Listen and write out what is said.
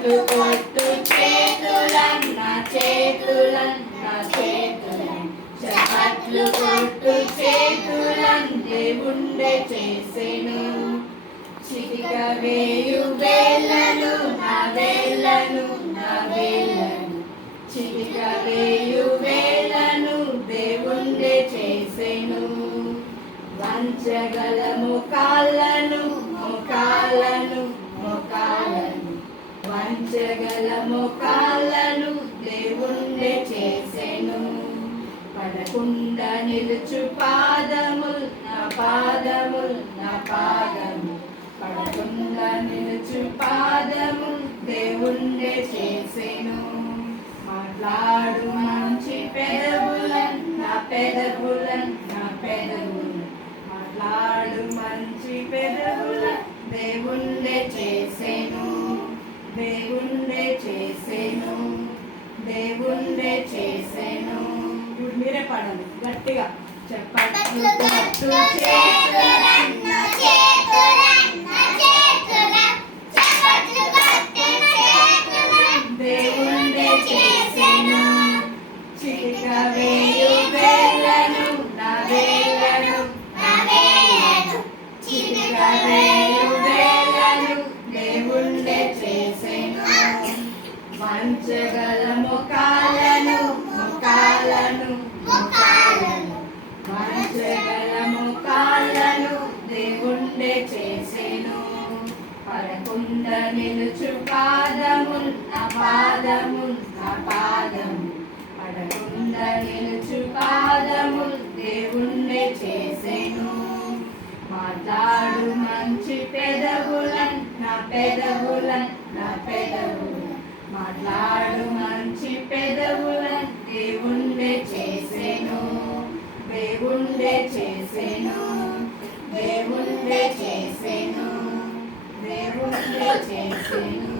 చప్పట్లు కొట్టు చేతులన్న చేతులన్న చేతులన్ చప్పట్లు కొట్టు చేతులన్ దేవుండే చేసెను చిటిక వేయు వేళ్ళను నా వేళ్ళను నా వేళ్ళను చిటిక వేయు వేళ్ళను దేవుండే చేసెను. వంచగలము కాళ్ళను వంచగలము కాళ్ళను దేవుండే చేసెను. పడకుండ నిలుచు పాదముల్ నా పాదముల్ నా పాదము. పడకుండ నిలుచు పాదముల్ దేవుండే చేసెను. మాట్లాడు మంచి పెదవులన్ నా పెదవులన్ దేవుండే చేసెను. ఇప్పుడు మీరే పాడండి గట్టిగా. చెప్పట్లు కట్టు చేతులన్న దేవుండే చేసెను. చిటిక వేయు వేళ్ళను నా వేళ్ళను చిటిక వేయు వేళ్ళను దేవుండే చేసెను. మంచగల ముఖాలను పడకుండ నిలుచు పాదముల్ నా పాదముల్ నా పాదము పడకుండ నిలుచు పాదముల్ దేవుణ్ణి చేసెను. మాట్లాడు మంచి పెదవులన్ నా పెదవులన్ నా పెదవులన్. మాట్లాడు మంచి పెదవులన్ దేవుణ్ణి చేసెను. దేవుణ్ణి చేసెను. దేవుణ్ణి చేసెను. దేవుణ్ణి చేసెను